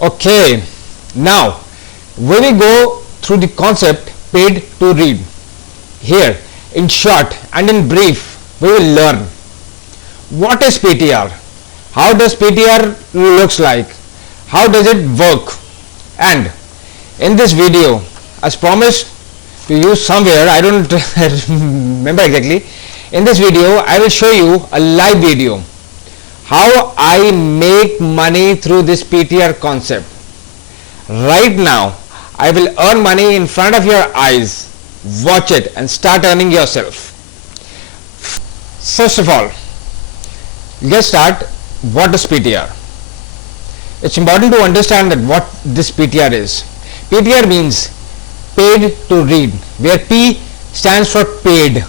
Okay, now we will go through the concept paid to read. Here, in short and in brief, we will learn what is PTR, how does PTR looks like, how does it work, and in this video, as promised to you somewhere, I don't remember exactly, in this video I will show you a live video how I make money through this PTR concept. Right now I will earn money in front of your eyes. Watch it and start earning yourself. First of all, let's start. What is PTR? It's important to understand that what this PTR is. PTR means paid to read, where P stands for paid,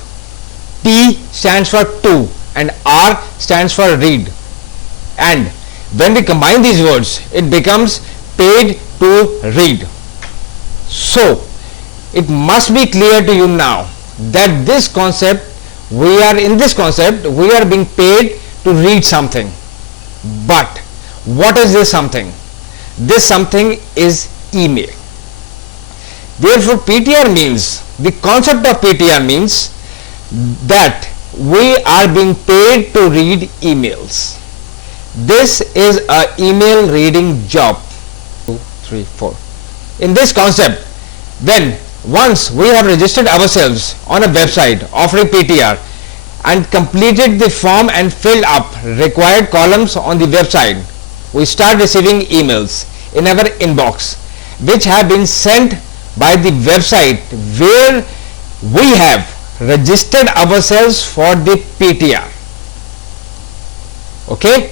T stands for to, and R stands for read. And when we combine these words, it becomes paid to read. So it must be clear to you now that this concept, we are being paid to read something. But what is this something? This something is email. Therefore PTR means, the concept of PTR means that we are being paid to read emails. This is a email reading job. 2, 3, 4. In this concept, when once we have registered ourselves on a website offering PTR and completed the form and filled up required columns on the website, we start receiving emails in our inbox which have been sent by the website where we have registered ourselves for the PTR. Okay?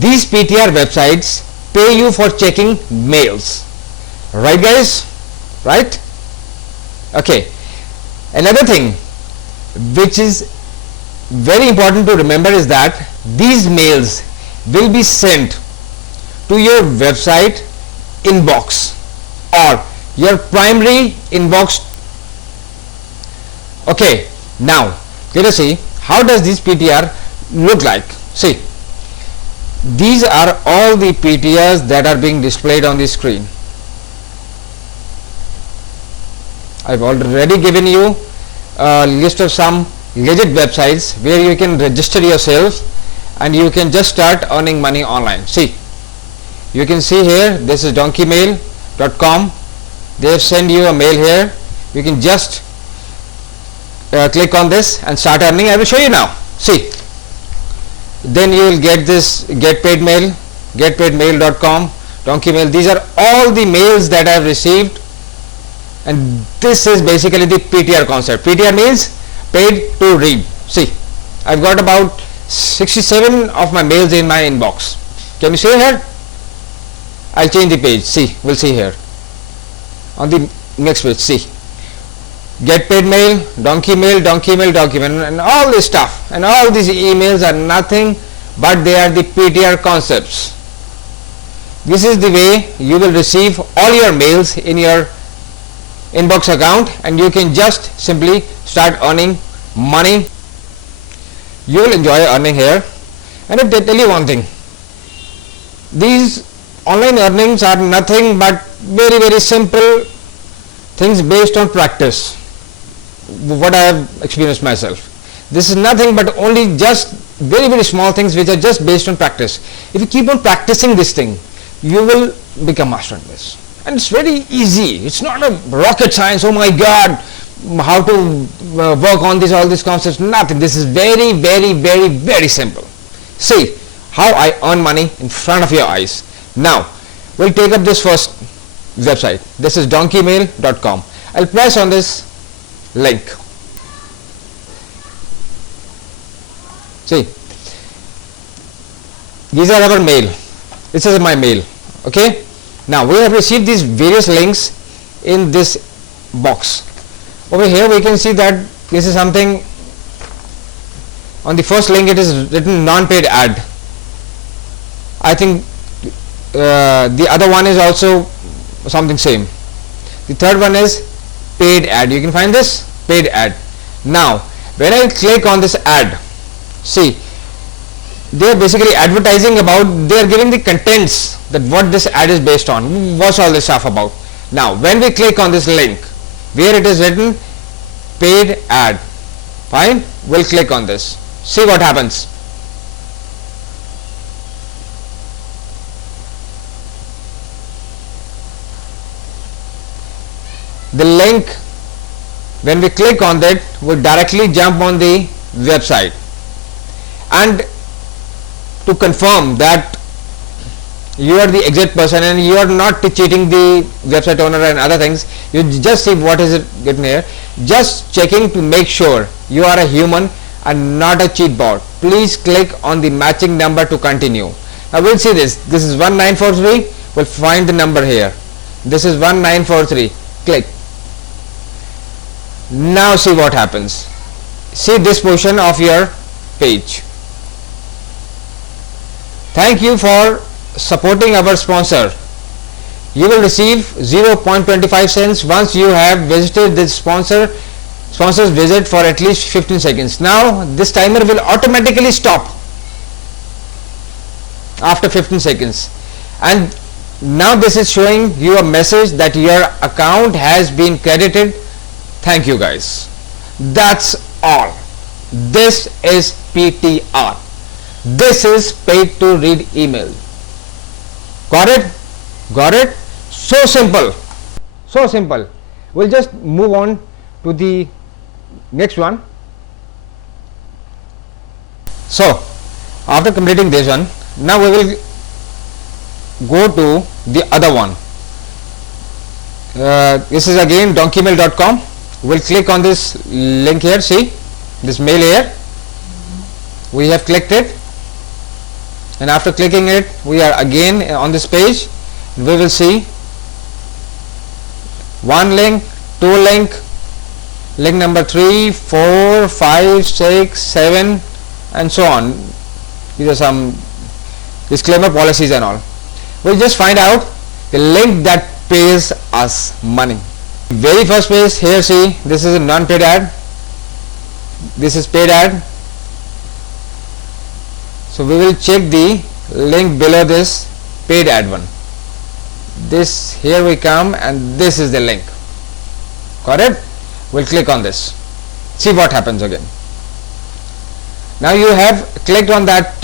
These PTR websites pay you for checking mails. Right guys? Right? Okay. Another thing which is very important to remember is that these mails will be sent to your website inbox or your primary inbox. Okay, now let us see how does this PTR look like. See, these are all the PTRs that are being displayed on the screen. I've already given you a list of some legit websites where you can register yourself and you can just start earning money online. See, you can see here, this is donkeymail.com. They have sent you a mail here. You can just click on this and start earning. I will show you now. See, then you will get this get paid mail, getpaidmail.com, donkeymail. These are all the mails that I have received, and this is basically the PTR concept. PTR means paid to read. See, I've got about 67 of my mails in my inbox. Can you see here? I'll change the page. See, we'll see here on the next page. See, get paid mail, donkey mail, and all this stuff, and all these emails are nothing but they are the PTR concepts. This is the way you will receive all your mails in your inbox account, and you can just simply start earning money. You will enjoy earning here. And if they tell you one thing, these online earnings are nothing but very simple things based on practice. What I have experienced myself, this is nothing but only just very small things which are just based on practice. If you keep on practicing this thing, you will become master in this, and it's very easy. It's not a rocket science. Oh my god, how to work on this, all these concepts, nothing. This is very simple. See how I earn money in front of your eyes. Now we'll take up this first website. This is donkeymail.com. I'll press on this link. See, these are our mail. This is my mail. Okay, now we have received these various links in this box. Over here we can see that this is something. On the first link it is written non-paid ad. I think the other one is also something same. The third one is paid ad. You can find this paid ad. Now when I click on this ad, see, they are basically advertising about, they are giving the contents that what this ad is based on, what's all this stuff about. Now when we click on this link where it is written paid ad, fine, we'll click on this, see what happens. The link, when we click on that, will directly jump on the website. And to confirm that you are the exact person and you are not cheating the website owner and other things, you just see what is it written here, just checking to make sure you are a human and not a cheat bot. Please click on the matching number to continue. Now we'll see this is 1943, we'll find the number here, this is 1943, click. Now see what happens, see this portion of your page. Thank you for supporting our sponsor. You will receive 0.25 cents once you have visited this sponsor's visit for at least 15 seconds. Now this timer will automatically stop after 15 seconds, and now this is showing you a message that your account has been credited. Thank you guys. That's all. This is PTR. This is paid to read email. Got it? Got it? So simple. So simple. We'll just move on to the next one. So after completing this one, now we will go to the other one. This is again donkeymail.com. We'll click on this link here, see this mail here, we have clicked it, and after clicking it we are again on this page. We will see one link, two link number 3, 4, 5, 6, 7 and so on. These are some disclaimer policies and all. We'll just find out the link that pays us money. Very first page here, see this is a non-paid ad, this is paid ad. So we will check the link below this paid ad one. This here we come and this is the link. Got it? We'll click on this, see what happens again. Now you have clicked on that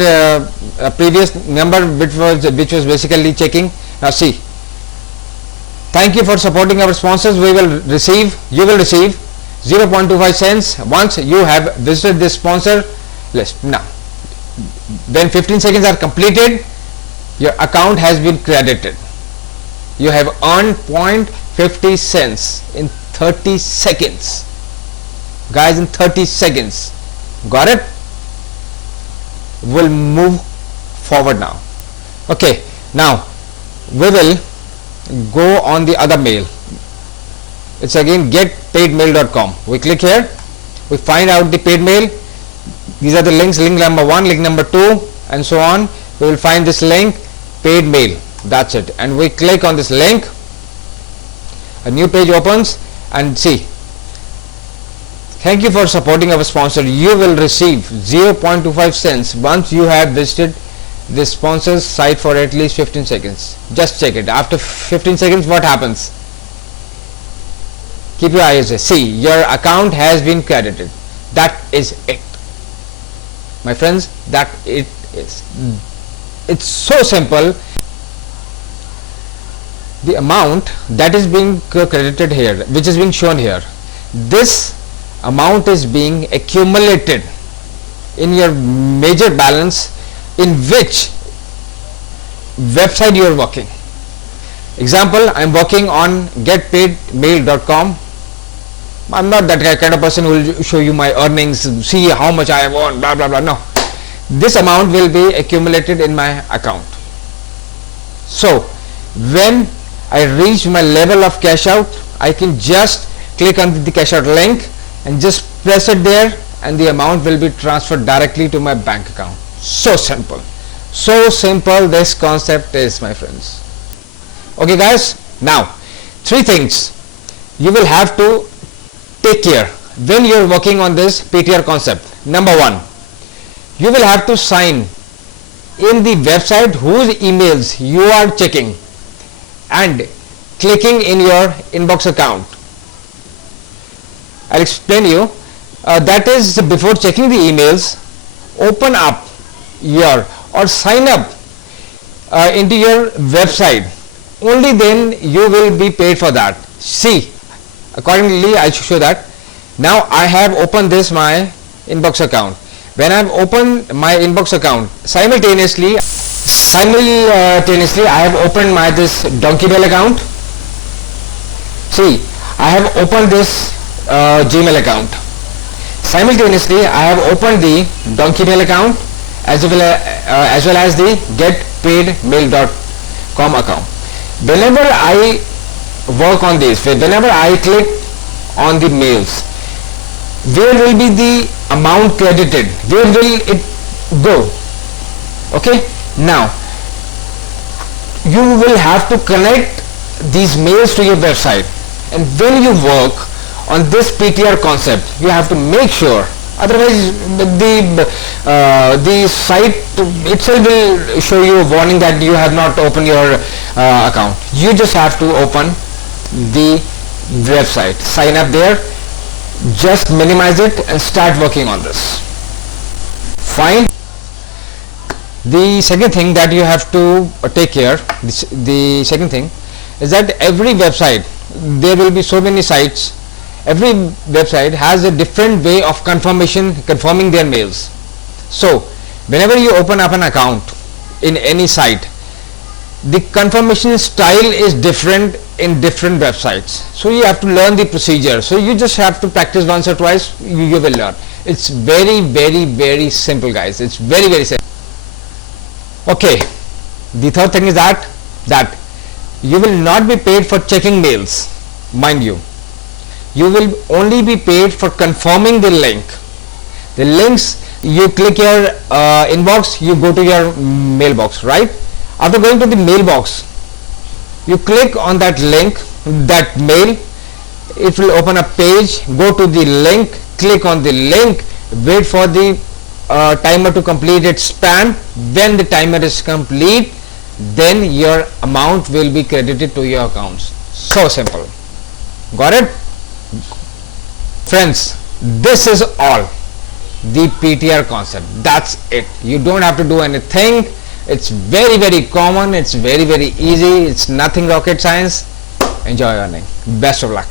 previous number which was basically checking. Now see, thank you for supporting our sponsors. You will receive 0.25 cents once you have visited this sponsor list. Now when 15 seconds are completed, your account has been credited. You have earned 0.50 cents in 30 seconds. Guys, in 30 seconds. Got it? We'll move forward now. Okay, now we will go on the other mail. It's again getpaidmail.com. We click here, we find out the paid mail. These are the links, link number 1, link number 2 and so on. We will find this link, paid mail, that's it, and we click on this link. A new page opens and see, thank you for supporting our sponsor. You will receive 0.25 cents once you have visited this sponsor's site for at least 15 seconds. Just check it. After 15 seconds, what happens? Keep your eyes there. See, your account has been credited. That is it, my friends. That it is. It's so simple. The amount that is being credited here, which is being shown here, this amount is being accumulated in your major balance in which website you are working. Example, I am working on getpaidmail.com. I'm not that kind of person who will show you my earnings, see how much I have earned, blah blah blah. No, this amount will be accumulated in my account. So when I reach my level of cash out, I can just click on the cash out link and just press it there, and the amount will be transferred directly to my bank account. So simple. So simple this concept is, my friends. Okay guys, now 3 things you will have to take care when you are working on this PTR concept. Number 1, you will have to sign in the website whose emails you are checking and clicking in your inbox account. I'll explain you. That is, before checking the emails, open up your or sign up into your website. Only then you will be paid for that. See, accordingly I'll show that. Now I have opened this my inbox account. When I have opened my inbox account, simultaneously I have opened my this Donkey-Bell account. See, I have opened this Gmail account. Simultaneously I have opened the Donkey-Bell account as well as the getpaidmail.com account. Whenever I work on this, whenever I click on the mails, where will be the amount credited, where will it go? Okay, now you will have to connect these mails to your website, and when you work on this PTR concept, you have to make sure, otherwise the site itself will show you a warning that you have not opened your account. You just have to open the website, sign up there, just minimize it and start working on this. Fine. The second thing that you have to take care, the second thing is that every website, there will be so many sites, every website has a different way of confirming their mails. So whenever you open up an account in any site, the confirmation style is different in different websites. So you have to learn the procedure. So you just have to practice once or twice, you will learn. It's very simple, guys. It's very simple. Okay, the third thing is that you will not be paid for checking mails, mind you. You will only be paid for confirming the link. The links, you click your inbox, you go to your mailbox, right? After going to the mailbox, you click on that link, that mail, it will open a page. Go to the link, click on the link, wait for the timer to complete its span. When the timer is complete, then your amount will be credited to your accounts. So simple. Got it? Friends, this is all the PTR concept. That's it. You don't have to do anything. It's very common. It's very easy. It's nothing rocket science. Enjoy earning. Best of luck.